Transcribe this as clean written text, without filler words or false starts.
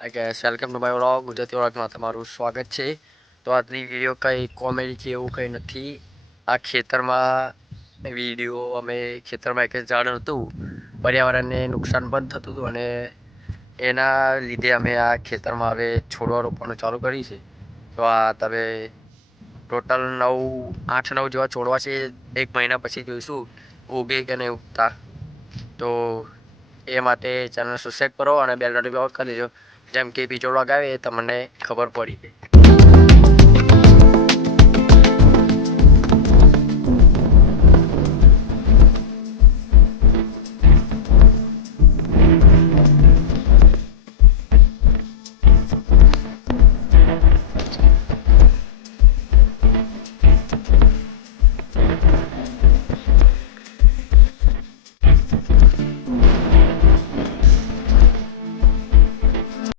I guess welcome to my vlog Gujarati વ્લોગમાં તમારું સ્વાગત છે. તો આજની વિડીયો કંઈ કોમેડી કે એવું કંઈ નથી. આ ખેતરમાં વિડીયો અમે ખેતરમાં એક ઝાડ હતું, પર્યાવરણને નુકસાન પણ થતું હતું અને એના લીધે અમે આ ખેતરમાં હવે છોડવા રોપવાનું ચાલુ કરી છે. તો આ તમે ટોટલ 8-9 જેવા છોડવા છે. 1 મહિના પછી જોઈશું ઉગે કે નહીં ઉગતા. તો એ માટે ચેનલ સબસ્ક્રાઈબ કરો અને બેલ નોટિફિકેશન કરી દેજો, જેમ કે બીજો વ્લોગ આવે તમને ખબર પડી જાય.